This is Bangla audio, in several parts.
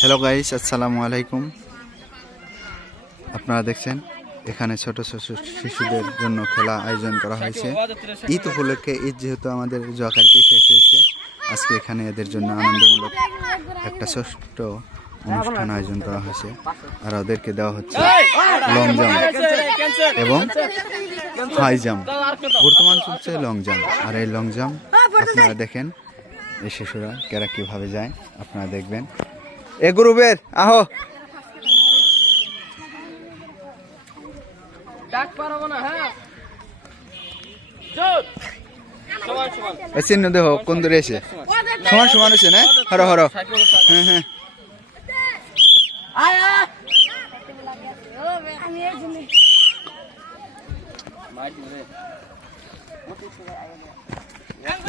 হ্যালো গাইস, আসসালামু আলাইকুম। আপনারা দেখছেন এখানে ছোট ছোট শিশুদের জন্য খেলা আয়োজন করা হয়েছে। ঈদ উপলক্ষে, ঈদ যেহেতু আমাদের কালকে শেষ হয়েছে, আজকে এখানে এদের জন্য আনন্দমূলক একটা ছোট্ট অনুষ্ঠান আয়োজন করা হয়েছে। আর ওদেরকে দেওয়া হচ্ছে লং জাম্প এবং হাই জাম্প। বর্তমান চলছে লং জাম্প, আর এই লং জাম্প আপনারা দেখেন এই শিশুরা কেরা কিভাবে যায়, আপনারা দেখবেন। এ গ্রুপের আহো, চিহ্ন দেহ কোন দূরে এসে সমান সমান হয়েছে না, হরো হরো। হ্যাঁ হ্যাঁ,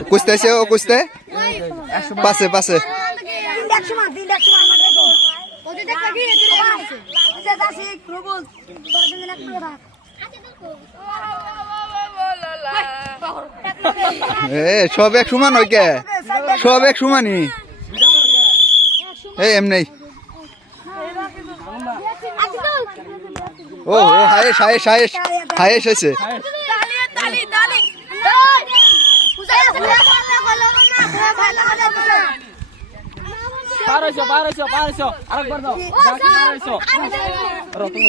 কুস্তে আছে, ও কুস্তে পাশে পাশে। সব এক সমান হয় কে? সব এক সমানই এমনি। ও হায়েস হায়েস হায়েস হায়েস হয়েছে। পারছো আরেকবার দাও।